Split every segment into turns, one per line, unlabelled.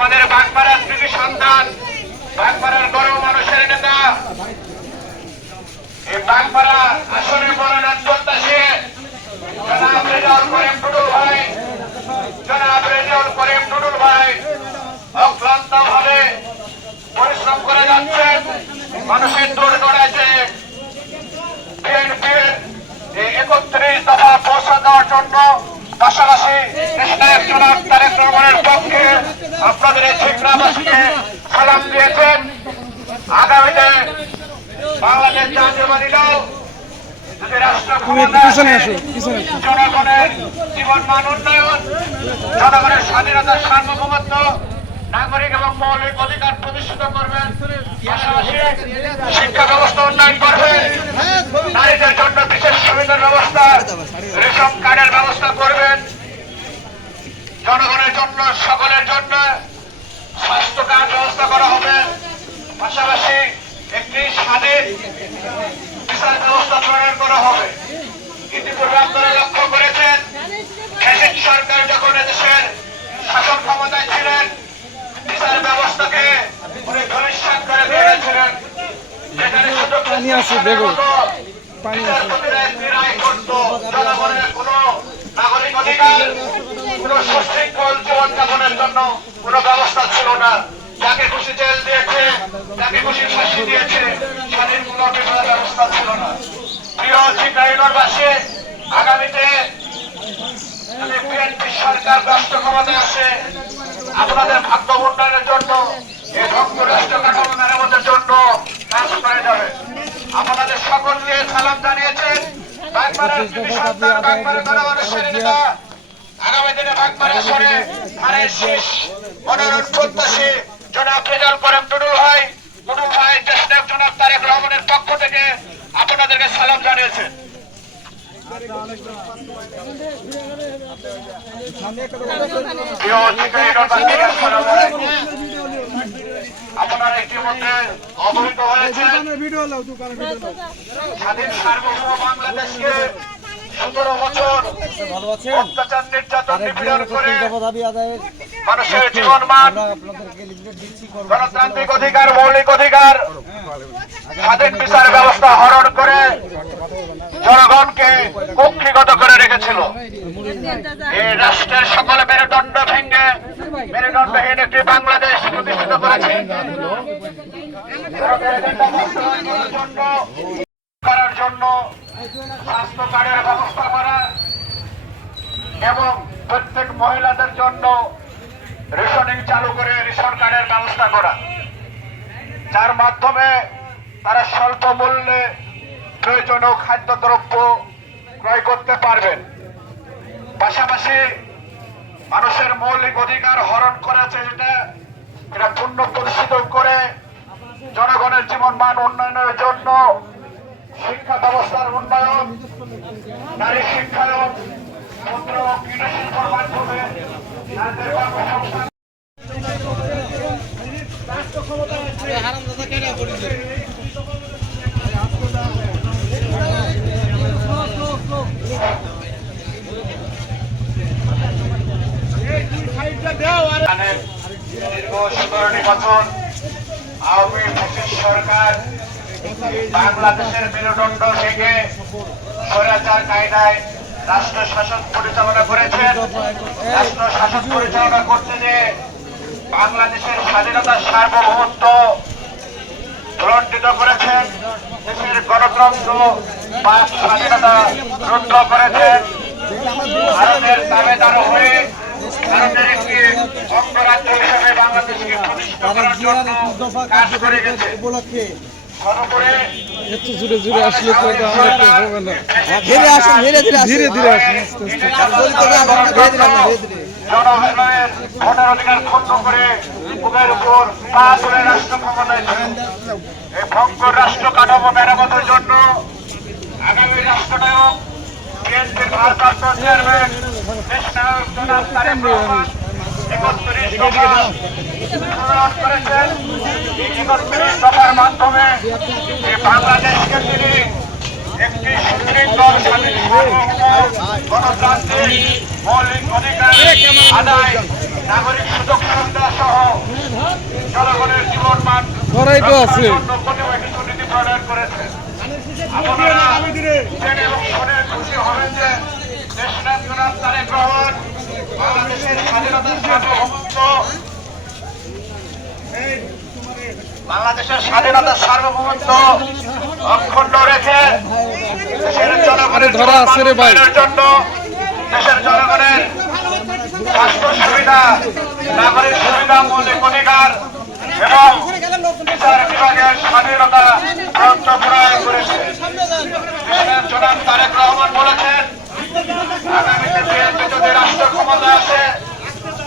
আমাদের বাগপাড়ার কৃষি সন্তান, বাগপাড়ার গরম মানুষের নেতা। এই বাগপাড়া আসনে মনোনয়ন প্রত্যাশী ভাই পরিশ্রম করে যাচ্ছেন। একত্রিশ দফা পৌঁছা দেওয়ার জন্য পাশাপাশি কৃষ্ণের জনাব তারেক রহমানের পক্ষে আপনাদের এই ছিগ্রাবাসীকে সালাম দিয়েছেন। আগামীতে বাংলাদেশ জাতীয়বাদী দল জনগণের জীবন মান উন্নয়ন জনগণের স্বাধীনতার সার্বভৌমত্ব নাগরিক এবং মৌলিক অধিকার প্রতিষ্ঠিত করবেন শিক্ষা ব্যবস্থা উন্নয়ন করবেন নারীদের জন্য বিশেষ সুবিধার ব্যবস্থা রেশন কার্ডের ব্যবস্থা করবেন। জনগণের জন্য সকলের জন্য স্বাস্থ্য কার্ড ব্যবস্থা করা হবে। পাশাপাশি একটি স্বাধীন বিচার ব্যবস্থা প্রণয়ন করা হবে। ইতিপূর্বে আপনারা লক্ষ্য করেছেন ফ্যাসিস্ট সরকার যখন দেশের শাসন ক্ষমতায় ছিলেন বিচার ব্যবস্থাকে উনি ধরিষ্ঠান করে দিয়েছিলেন যেখানে শুধু নাগরিক অধিকার কোনো সুশৃঙ্খল জীবনযাপনের জন্য কোনো ব্যবস্থা ছিল না। যাকে খুশি জেল দিয়েছে যাকে খুশি ফাঁসি দিয়েছে স্বাধীন কোনো ব্যবস্থা ছিল না। প্রিয় চিন্তাইনবাসী আগামীতে যদি বিএনপি সরকার রাষ্ট্র ক্ষমতায় আসে আপনাদের ভাগ্য উন্নয়নের জন্য এই ভক্ত রাষ্ট্র কাঠামো মেরামতের জন্য কাজ করে যাবে আপনাদের সকল সালাম জানিয়েছেন বাগমারার কৃষি সন্তান আগামী দিনে বাগমারা আসরে ধানের শীষ মনোনয়ন প্রত্যাশী জনাব রেজাল করেম টুডুল ভাই। টুডুল ভাই রহমানের পক্ষ থেকে আপনাদেরকে সালাম জানিয়েছেন। আপনারা ইতিমধ্যে অবহিত হয়েছেন। স্বাধীন সার্বভৌম বাংলাদেশকে সতেরো বছর অত্যাচার নির্যাতন নিপীড়ন করে
প্রত্যেক দফা দাবি আদায়ের
মানুষের জীবন মান
আমরা আপনাদেরকে লিফলেট দিচ্ছি কর্মসূচি
গণতান্ত্রিক অধিকার মৌলিক অধিকার স্বাধীন বিচার ব্যবস্থা হরণ করে জনগণকে কক্ষিগত করে রেখেছিল। এই রাষ্ট্রের সকল মেরুদণ্ড ভেঙে মেরুদণ্ডহীন বাংলাদেশ প্রতিষ্ঠিত করেছে করার জন্য স্বাস্থ্য কার্ডের ব্যবস্থা করা এবং প্রত্যেক মহিলাদের জন্য রেশনিং চালু করে রেশন কার্ডের ব্যবস্থা করা যার মাধ্যমে তারা স্বল্প মূল্যে প্রয়োজনীয় খাদ্যদ্রব্য ক্রয় করতে পারবেন। পাশাপাশি মানুষের মৌলিক অধিকার হরণ করেছে যেটা, এটা পূর্ণ প্রতিষ্ঠিত করে জনগণের জীবন মান উন্নয়নের জন্য শিক্ষা ব্যবস্থার উন্নয়ন, নারী শিক্ষায়ন ক্ষুদ্র ও কৃষি শিল্পের মাধ্যমে সতেরোটি বছর আওয়ামী ফ্যাসিস্ট সরকার বাংলাদেশের মেরুদণ্ড থেকে স্বৈরাচার কায়দায় রাষ্ট্র শাসন পরিচালনা করেছেন। রাষ্ট্র শাসন পরিচালনা করতে যে বাংলাদেশের স্বাধীনতার সার্বভৌমত্ব লণ্ঠিত করেছেন। দেশের গণতন্ত্র বা স্বাধীনতা রুদ্ধ করেছেন। ভারতের দাবেদার হয়ে ভারতের একটি অঙ্গরাজ্য হিসেবে বাংলাদেশকে কাজ করে গেছে
উপলক্ষে একটু জুড়ে জুড়ে আসলে তো এটা একটু হবে না।
ধীরে আসুন ধীরে ধীরে
ধীরে ধীরে আসুন আস্তে আস্তে।
জলদি করে আসুন, ধীরে ধীরে আসুন, ধীরে ধীরে।
জনগণের ভোটার অধিকার খর্ব করে বুকের উপর পা তুলে রাষ্ট্র ক্ষমতায় এই ভঙ্গুর রাষ্ট্র কাঠামো মেরামতের জন্য আগামী রাষ্ট্রনায়ক বিএনপির ভারপ্রাপ্ত চেয়ারম্যান তারেক রহমান একত্রিশ করেছেন। এই একত্রিশ দফার মাধ্যমে বাংলাদেশকে তিনি একটি সুশৃঙ্খল স্বাধীন গণতান্ত্রিক মৌলিক অধিকার আদায় নাগরিক সুযোগ সুবিধা সহ
তারাই তো আছে।
জন্য কতিপয় নীতি প্রণয়ন করেছে। আপনারা জেনে এবং শুনে খুশি হবেন যে দেশনাথ জনাব তারেক রহমান বাংলাদেশের স্বাধীনতার সার্বভৌমত্ব বাংলাদেশের স্বাধীনতার সার্বভৌমত্ব অক্ষুণ্ণ রেখে দেশের
আরে ধরা আছে রে ভাই।
জনগণের জন্য দেশের জনগণের স্বাস্থ্য সুবিধা নাগরিক সুবিধা মৌলিক অধিকার এবং বিচার বিভাগের স্বাধীনতা গ্রন্থ প্রণয়ন করেছে দেশের জনাব তারেক রহমান বলেছেন আগামীতে যদি রাষ্ট্র ক্ষমতা আছে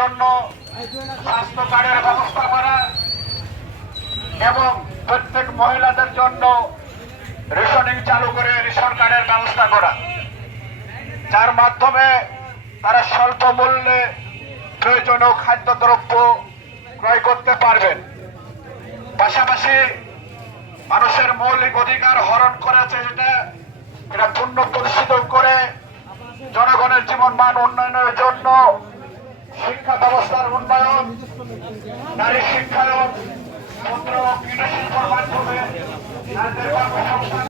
জন্য স্বাস্থ্য কার্ডের ব্যবস্থা করা এবং প্রত্যেক মহিলাদের জন্য রেশনিং চালু করে রেশন কার্ডের ব্যবস্থা করা। যার মাধ্যমে তারা স্বল্প মূল্যে প্রয়োজনীয় খাদ্যদ্রব্য ক্রয় করতে পারবেন। পাশাপাশি মানুষের মৌলিক অধিকার হরণ করেছে যেটা এটা পূর্ণ পরিচিত করে জনগণের জীবন মান উন্নয়নের জন্য শিক্ষা ব্যবস্থার উন্নয়ন নারী শিক্ষায়ন ক্ষুদ্র শিল্পের মাধ্যমে নারীদের কর্মসংস্থান